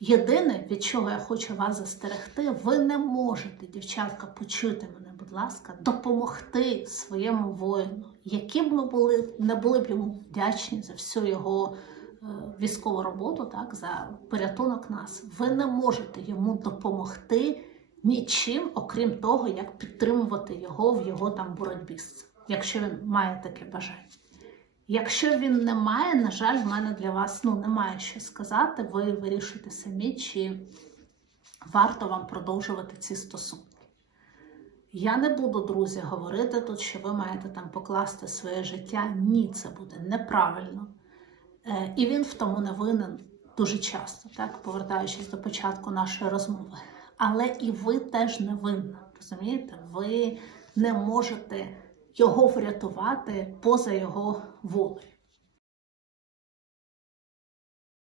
Єдине, від чого я хочу вас застерегти, ви не можете, дівчатка, почуйте мене, будь ласка, допомогти своєму воїну, яким ми були, не були б йому вдячні за всю його е, військову роботу, так, за порятунок нас. Ви не можете йому допомогти нічим, окрім того, як підтримувати його в його там боротьбі, якщо він має таке бажання. Якщо він не має, на жаль, в мене для вас ну, немає що сказати. Ви вирішуєте самі, чи варто вам продовжувати ці стосунки. Я не буду, друзі, говорити тут, що ви маєте там покласти своє життя. Ні, це буде неправильно. Е, І він в тому не винен дуже часто, так, повертаючись до початку нашої розмови. Але і ви теж не винна. Розумієте? Ви не можете його врятувати поза його волею.